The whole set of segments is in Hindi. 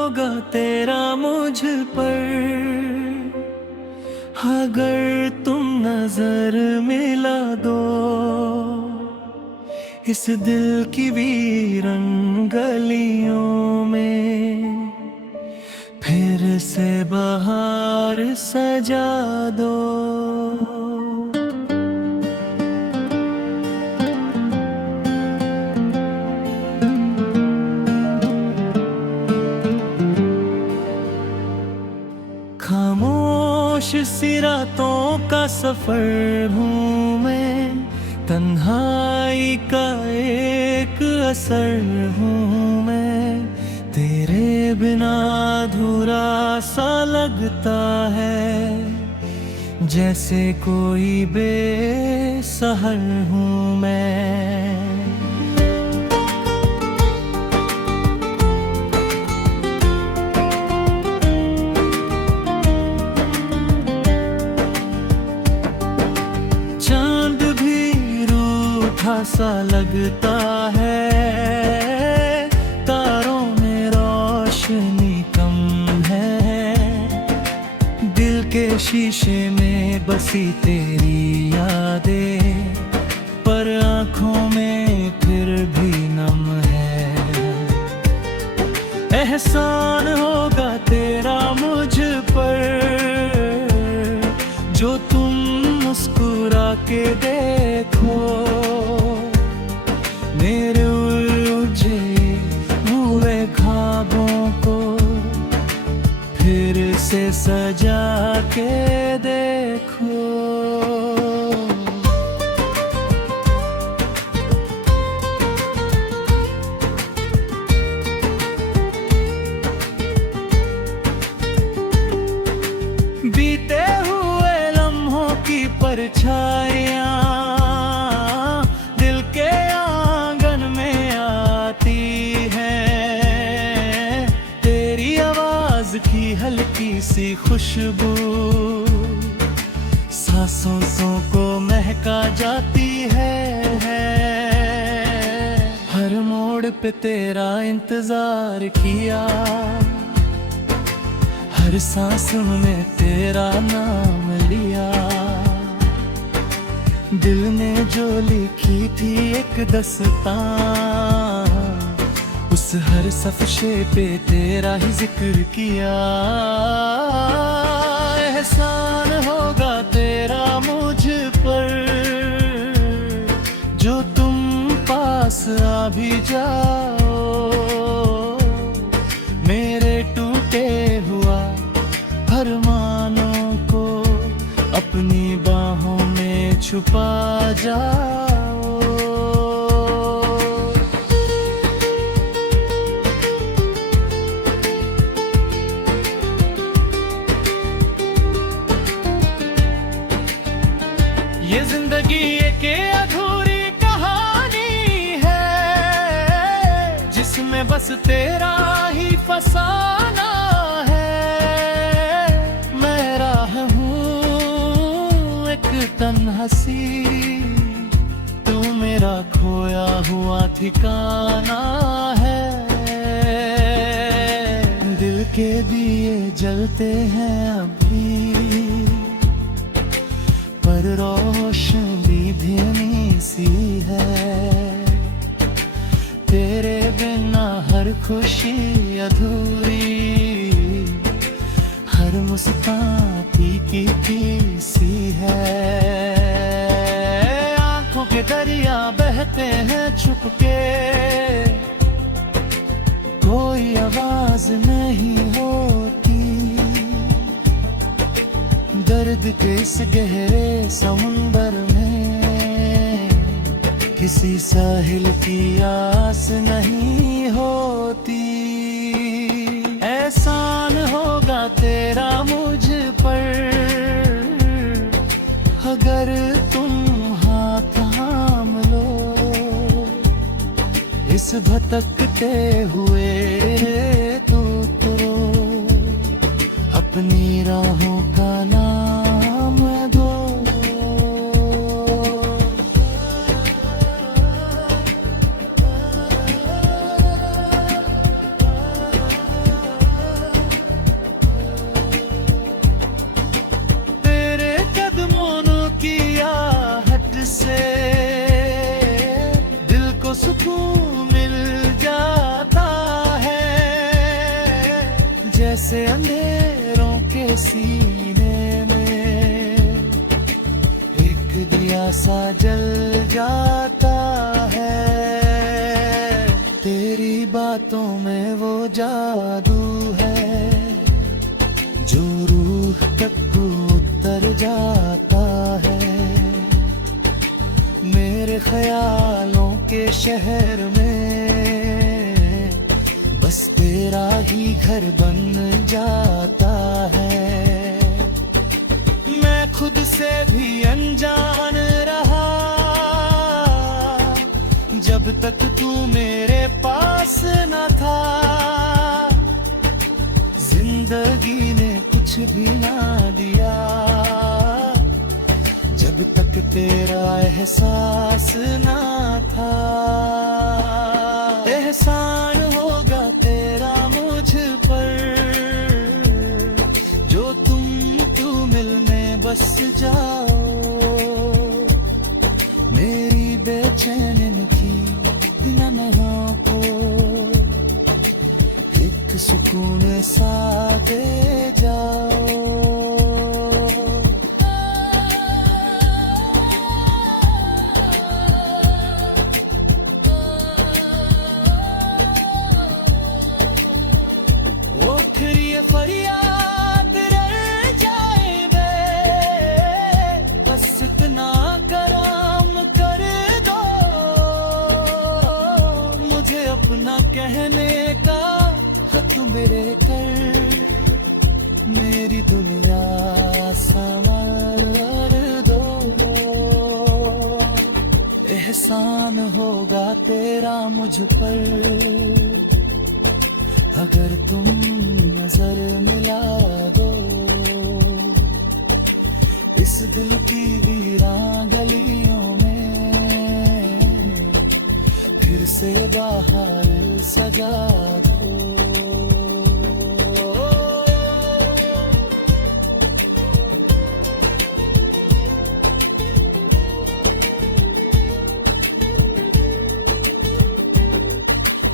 होगा तेरा मुझ पर, अगर तुम नजर मिला दो इस दिल की वीरन गलियों में, फिर से बहार सजा दो। खामोश सी रातों का सफर हूँ मैं, तन्हाई का एक असर हूँ मैं, तेरे बिना अधूरा सा लगता है, जैसे कोई बेसहार हूँ मैं। सा लगता है, तारों में रोशनी कम है, दिल के शीशे में बसी तेरी यादें, पर आँखों में फिर भी नम है। एहसान होगा तेरा मुझ पर, जो तुम मुस्कुरा के देखो मेरे उलझे हुए ख्वाबों को, फिर से सजा के देखो। बीते हुए लम्हों की परछाइयाँ दिल के आंगन में आती हैं, तेरी आवाज की हल्की सी खुशबू सांसों को महका जाती है। हर मोड़ पे तेरा इंतजार किया, हर सांस में तेरा नाम लिया, दिल ने जो लिखी थी एक दस्तां, उस हर सफ़े पे तेरा ही जिक्र किया। एहसान होगा तेरा मुझ पर, जो तुम पास आ भी जाओ, मेरे टूटे हुआ अरमानों को अपनी बाहों में छुपा जाओ। ये जिंदगी एक अधूरी कहानी है, जिसमें बस तेरा ही फसाना तन्हा सी, तू मेरा खोया हुआ ठिकाना है। दिल के दिए जलते हैं अभी, पर रोशनी धीमी सी है, तेरे बिना हर खुशी अधूरी, हर मुस्कान फीकी सी है। आंखों के दरिया बहते हैं चुपके, कोई आवाज नहीं होती, दर्द के इस गहरे समुंदर में किसी साहिल की आस नहीं होती। एहसान होगा तेरा मुझ पर, अगर तुम हाथ थाम लो इस भटकते हुए तो अपनी राहों का नाम दो। जैसे अंधेरों के सीने में एक दिया सा जल जाता है। तेरी बातों में वो जादू है जो रूह तक उतर जाता है। मेरे ख्यालों के शहर में बस तेरा ही घर बन जाता है। मैं खुद से भी अनजान रहा जब तक तू मेरे पास न था। जिंदगी ने कुछ भी ना दिया जब तक तेरा एहसास ना था। एहसान होगा तेरा मुझ पर जो तू मिलने बस जाओ। मेरी बेचैन की लम्हों को एक सुकून सा दे जाओ। फरियाद रह जाए बे बस इतना करम कर दो मुझे अपना कहने का हक मेरे कर। मेरी दुनिया संवार दो। एहसान होगा तेरा मुझ पर अगर तुम नजर मिला दो। इस दिल की वीरान गलियों में फिर से बाहर सजा दो।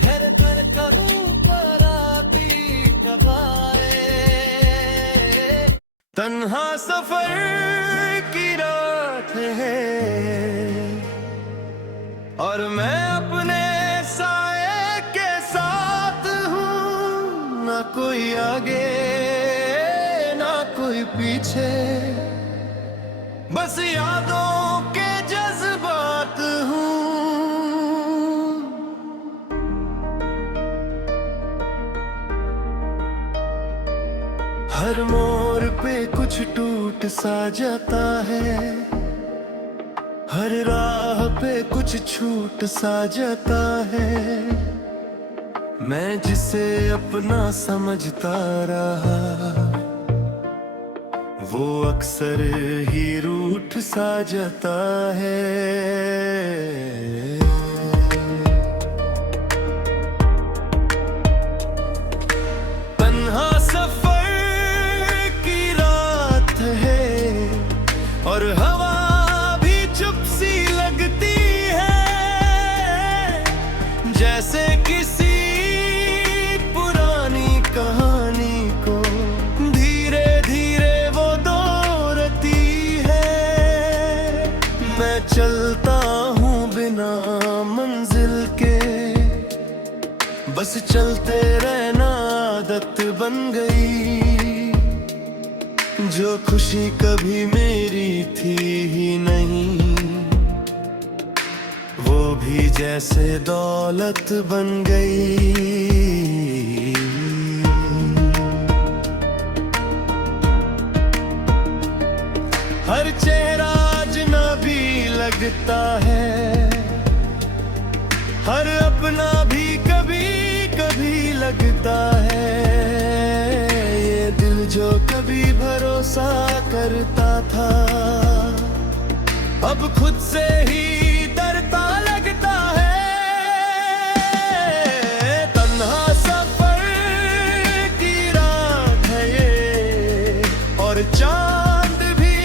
घर घर करूं तन्हा सफर की रात है और मैं अपने साए के साथ हूँ। ना कोई आगे ना कोई पीछे बस यादों के जज्बात हूँ। हर मोड़ पे कुछ टूट सा जाता है। हर राह पे कुछ छूट सा जाता है। मैं जिसे अपना समझता रहा वो अक्सर ही रूठ सा जाता है। तन्हा सफर और हवा भी चुप सी लगती है जैसे किसी पुरानी कहानी को धीरे धीरे वो दोहराती है। मैं चलता हूँ बिना मंजिल के बस चलते रहना आदत बन गई। जो खुशी कभी मेरी थी ही नहीं वो भी जैसे दौलत बन गई। हर चेहरा अजनबी लगता है। हर अपना भी कभी कभी लगता है। ये दिल जो कभी भरोसा करता था अब खुद से ही डरता लगता है। तन्हा सफर की रात है ये और चांद भी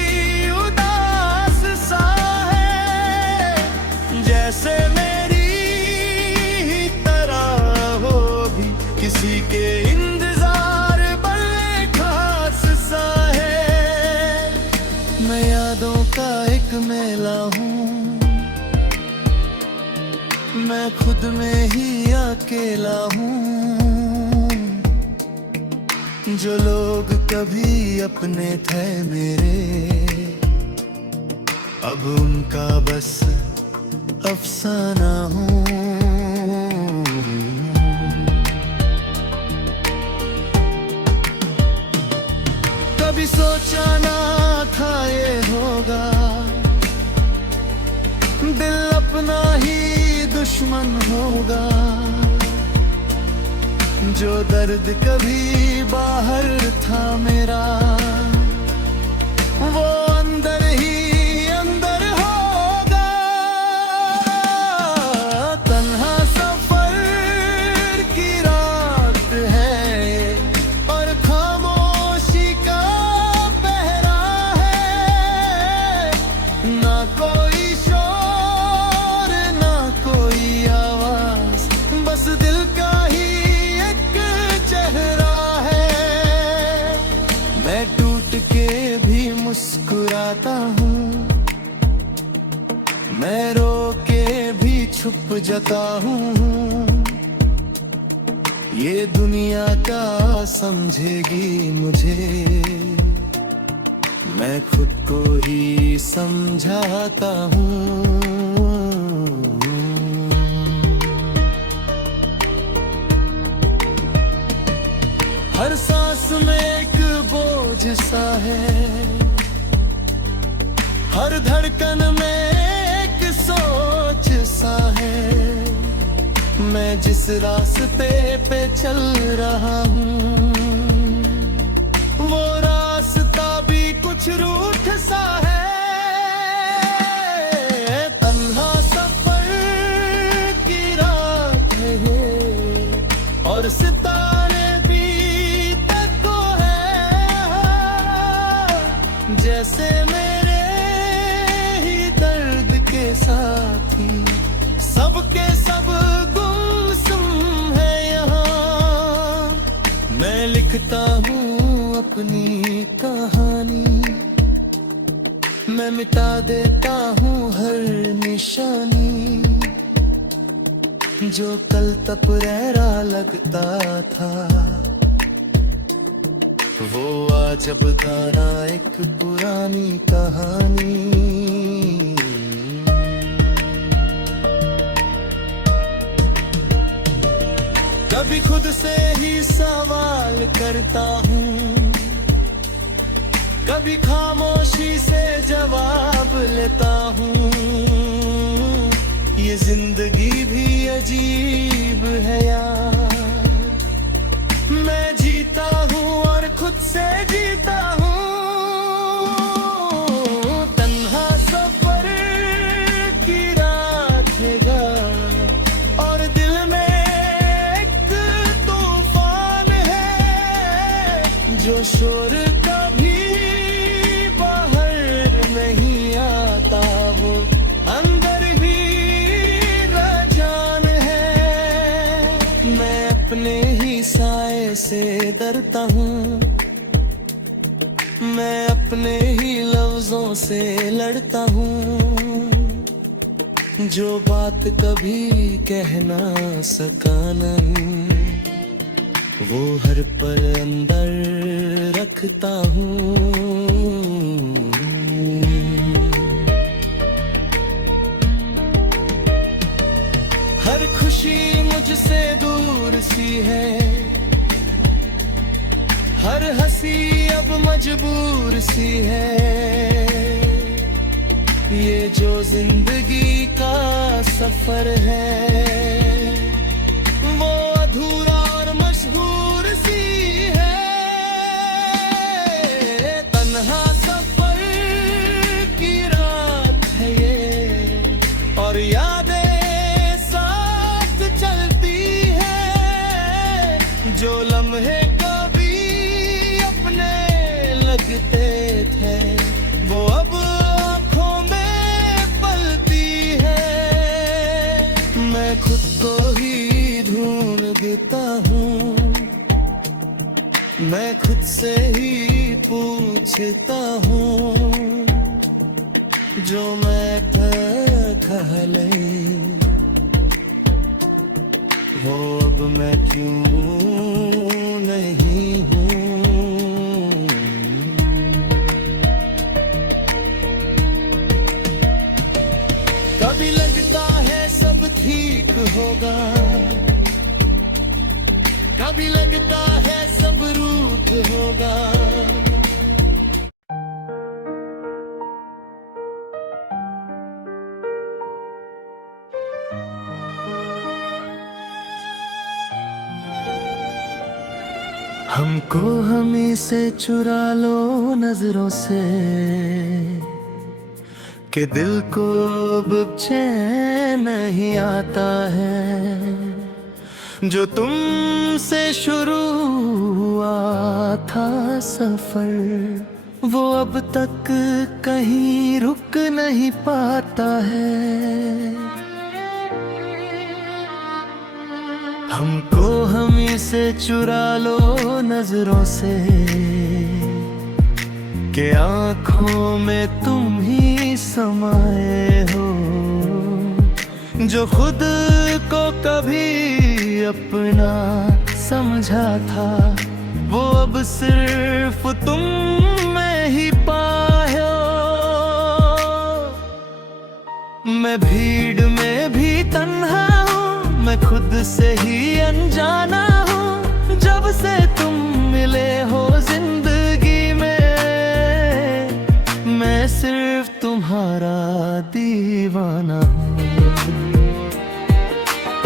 उदास सा है जैसे मेरी ही तरह हो भी किसी के इंतजार बन मैं यादों का एक मेला हूँ, मैं खुद में ही अकेला हूँ। जो लोग कभी अपने थे मेरे, अब उनका बस अफसाना हूँ। कभी सोचा ना था ये होगा, दिल अपना ही दुश्मन होगा। जो दर्द कभी बाहर था मेरा, वो अंदर ही अंदर होगा। तन्हा सफर की रात है और खामोशी का पहरा है। ना कोई शोर ना कोई आवाज, बस दिल का ही चेहरा है। मैं टूट के भी मुस्कुराता हूँ, मैं रो के भी छुप जाता हूँ। ये दुनिया क्या समझेगी मुझे, मैं खुद को ही समझाता हूँ। हर सांस में एक बोझ सा है, हर धड़कन में एक सोच सा है। मैं जिस रास्ते पे चल रहा हूँ, वो रास्ता भी कुछ रूठ सा है। तन्हा सफर की रात है ये, और सितारे जैसे मेरे ही दर्द के साथी, सबके सब गुमसुम है यहाँ। मैं लिखता हूँ अपनी कहानी, मैं मिटा देता हूँ हर निशानी। जो कल तपरैरा लगता था, वो आज अब था ना एक पुरानी कहानी। कभी खुद से ही सवाल करता हूँ, कभी खामोशी से जवाब लेता हूँ। ये जिंदगी भी अजीब है यार, मैं जीता हूँ और खुद से जीता हूँ। तन्हा सफर की रात है और दिल में एक तूफान है। जो शोर कभी बाहर नहीं आता, वो अंदर ही रजान है। मैं अपने ही साए से डरता हूँ, मैं अपने ही लफ्जों से लड़ता हूँ। जो बात कभी कह ना सका नहीं, वो हर पल अंदर रखता हूँ। हर खुशी मुझसे दूर सी है, हर हंसी अब मजबूर सी है। ये जो जिंदगी का सफर है, वो अधूरा और मशहूर सी है। तन्हा सफर की रात है ये, और यादें साथ चलती है। जो लम्हे कभी अपने लगते थे, वो अब आँखों में पलती है। मैं खुद को ही ढूंढता हूँ, मैं खुद से ही पूछता हूँ। जो मैं कह ले, वो अब मैं क्यों नहीं हूँ। कभी लगता है सब ठीक होगा, कभी लगता है सब रूठ होगा। हमको हमी से चुरा लो नजरों से, कि दिल को अब चैन नहीं आता है। जो तुमसे शुरू हुआ था सफर, वो अब तक कहीं रुक नहीं पाता है। हमको हमी से चुरा लो नजरों से, कि आँखों में तुम ही समाये हो। जो खुद को कभी अपना समझा था, वो अब सिर्फ तुम में ही पायो। मैं भीड़ में भी तन्हा हूँ, मैं खुद से ही अनजाना हूँ। जब से तुम मिले हो जिंदगी में, मैं सिर्फ तुम्हारा दीवाना हूँ।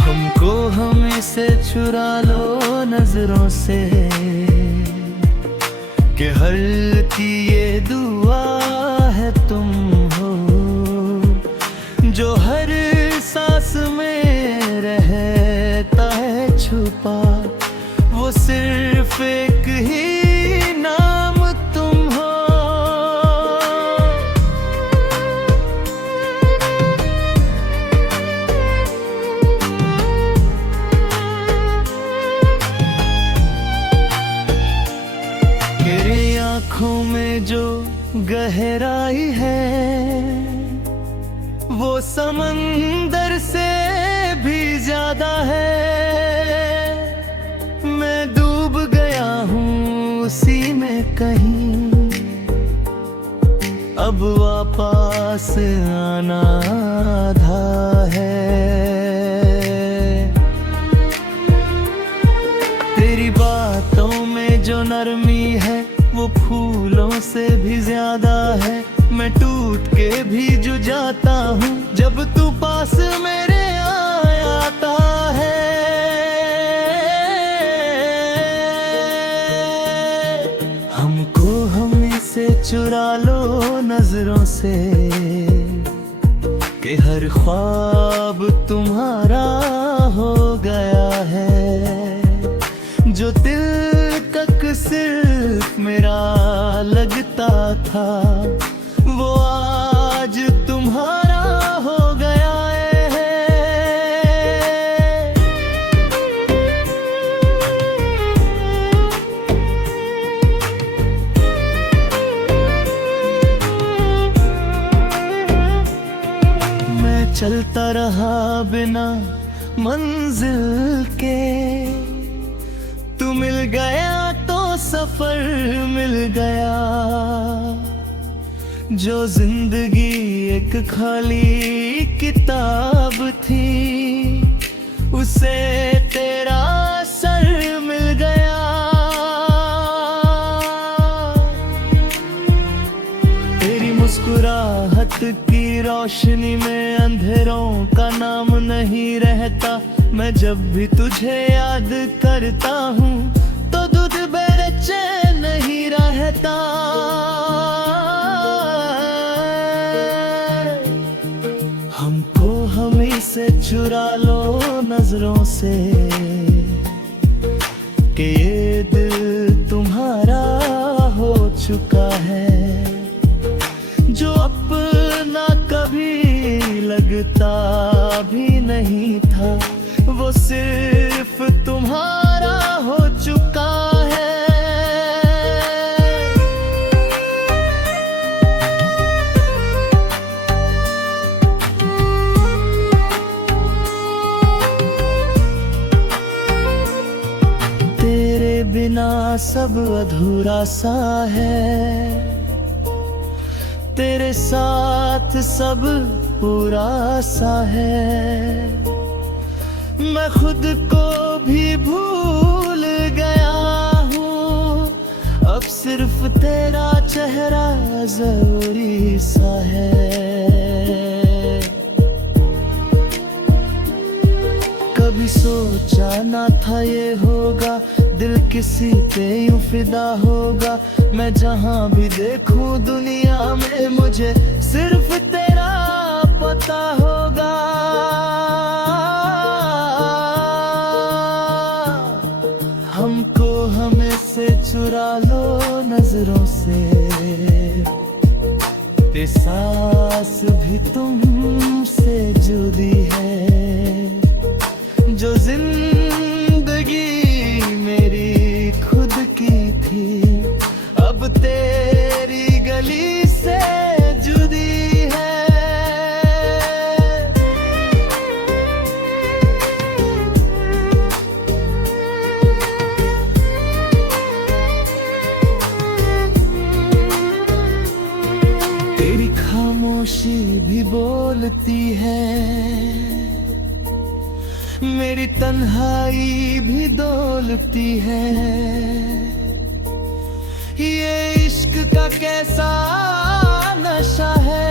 हमको हमी से चुरा लो नजरों से, कि हर की ये दुआ है तुम हो। जो हर सांस में रहता है छुपा, वो सिर्फ एक ही नाम तुम हो। तेरी आँखों में जो गहराई है, वो समंदर से भी ज्यादा है। मैं डूब गया हूँ उसी में कहीं, अब वापस आना आधा है। तेरी बातों में जो नरमी है, वो फूलों से भी ज्यादा है। मैं टूट के भी जो जाता हूँ, जब तू पास मेरे आता है। हमको हमी से चुरा लो नजरों से, कि हर ख्वाब तुम्हारा हो गया है। जो दिल तक सिर्फ मेरा लगता था, वो आज तुम्हारा हो गया है। मैं चलता रहा बिना मंजिल के, तू मिल गया तो सफर मिल गया। जो जिंदगी एक खाली किताब थी, उसे तेरा सर मिल गया। तेरी मुस्कुराहट की रोशनी में अंधेरों का नाम नहीं रहता। मैं जब भी तुझे याद करता हूँ, तो दूध बेचैन नहीं रहता। हमको हमी से चुरा लो नजरों से, कि ये दिल तुम्हारा हो चुका है। जो अपना कभी लगता भी नहीं था, वो सिर्फ तुम्हारा हो चुका है। अधूरा सा है, तेरे साथ सब पूरा सा है। मैं खुद को भी भूल गया हूँ, अब सिर्फ तेरा चेहरा जरूरी सा है। कभी सोचा ना था ये होगा, दिल किसी पे यूं फिदा होगा। मैं जहां भी देखूं दुनिया में मुझे सिर्फ तेरा पता होगा। हमको हमें से चुरा लो नजरों से, ये सांस भी तुमसे जुदी है। जो जिंदगी मेरी खुद की थी, अब तेरी गली से जुदी है। तेरी खामोशी भी बोलती है, मेरी तन्हाई भी डोलती है। ये इश्क का कैसा नशा है,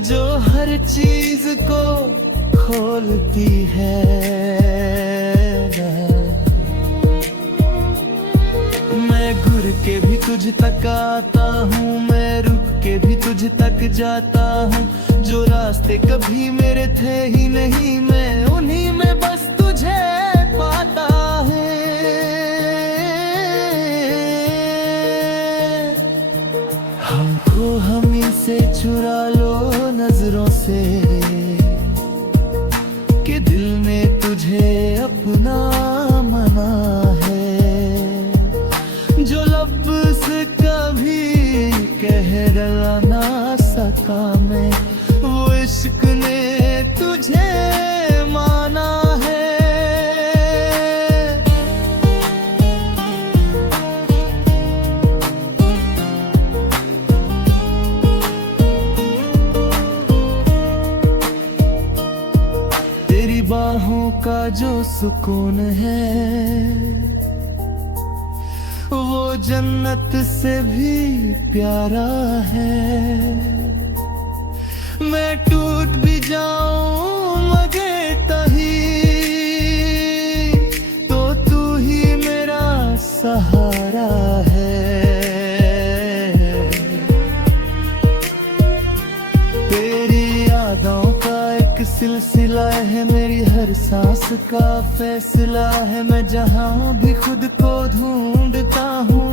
जो हर चीज को खोलती है। मैं घुर के भी तुझ तक आता हूँ, मैं रुक के भी तुझ तक जाता हूँ। जो रास्ते कभी मेरे थे ही नहीं, मैं उन्हीं में बस तुझे पाता हूँ। हमको हमी से चुरा लो नजरों से, कि दिल ने तुझे अपना मना है। जो लफ्ज़ कभी कह डरा ना सका मैं, वो इश्क ने तुझे माना है। तेरी बाहों का जो सुकून है, वो जन्नत से भी प्यारा है। मैं टूट भी जाऊं मगर तही, तो तू ही मेरा सहारा है। तेरी यादों का एक सिलसिला है, मेरी हर सांस का फैसला है। मैं जहां भी खुद को ढूंढता हूँ,